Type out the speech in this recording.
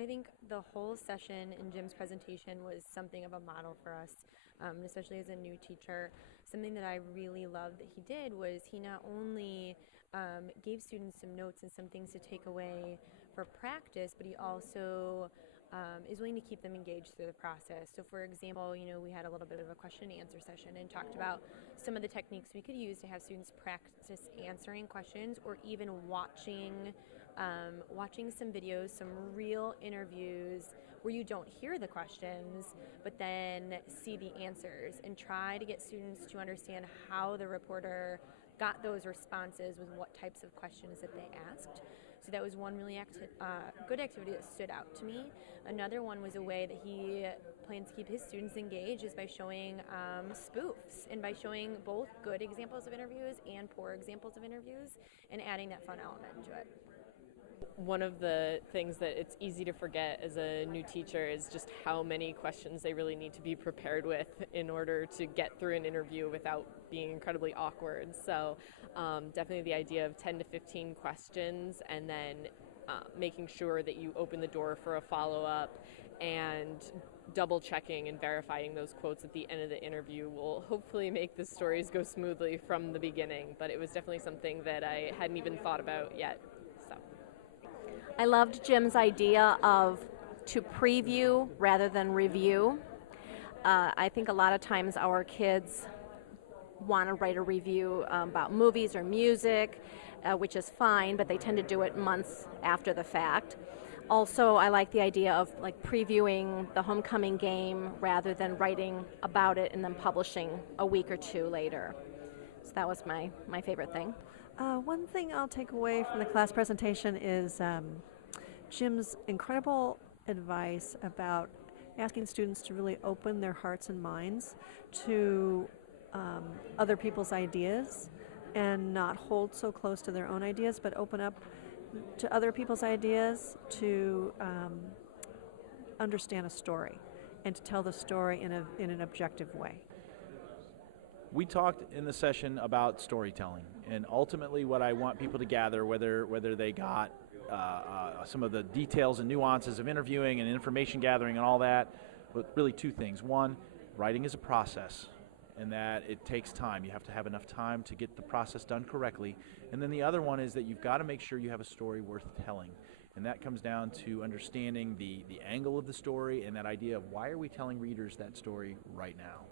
I think the whole session in Jim's presentation was something of a model for us, especially as a new teacher. Something that I really loved that he did was he not only gave students some notes and some things to take away for practice, but he also is willing to keep them engaged through the process. So, for example, we had a little bit of a question and answer session and talked about some of the techniques we could use to have students practice answering questions, or even watching some videos, some real interviews where you don't hear the questions, but then see the answers, and try to get students to understand how the reporter got those responses with what types of questions that they asked. So that was one really good activity that stood out to me. Another one was a way that he plans to keep his students engaged is by showing spoofs, and by showing both good examples of interviews and poor examples of interviews, and adding that fun element to it. One of the things that it's easy to forget as a new teacher is just how many questions they really need to be prepared with in order to get through an interview without being incredibly awkward. So definitely the idea of 10 to 15 questions, and then making sure that you open the door for a follow-up, and double checking and verifying those quotes at the end of the interview will hopefully make the stories go smoothly from the beginning. But it was definitely something that I hadn't even thought about yet. So. I loved Jim's idea of to preview rather than review. I think a lot of times our kids want to write a review about movies or music, which is fine, but they tend to do it months after the fact. Also, I like the idea of previewing the homecoming game rather than writing about it and then publishing a week or two later. So that was my favorite thing. One thing I'll take away from the class presentation is Jim's incredible advice about asking students to really open their hearts and minds to other people's ideas, and not hold so close to their own ideas, but open up to other people's ideas to understand a story and to tell the story in an objective way. We talked in the session about storytelling, and ultimately what I want people to gather, whether they got some of the details and nuances of interviewing and information gathering and all that, but really two things. One, writing is a process, and that it takes time. You have to have enough time to get the process done correctly. And then the other one is that you've got to make sure you have a story worth telling. And that comes down to understanding the angle of the story, and that idea of why are we telling readers that story right now.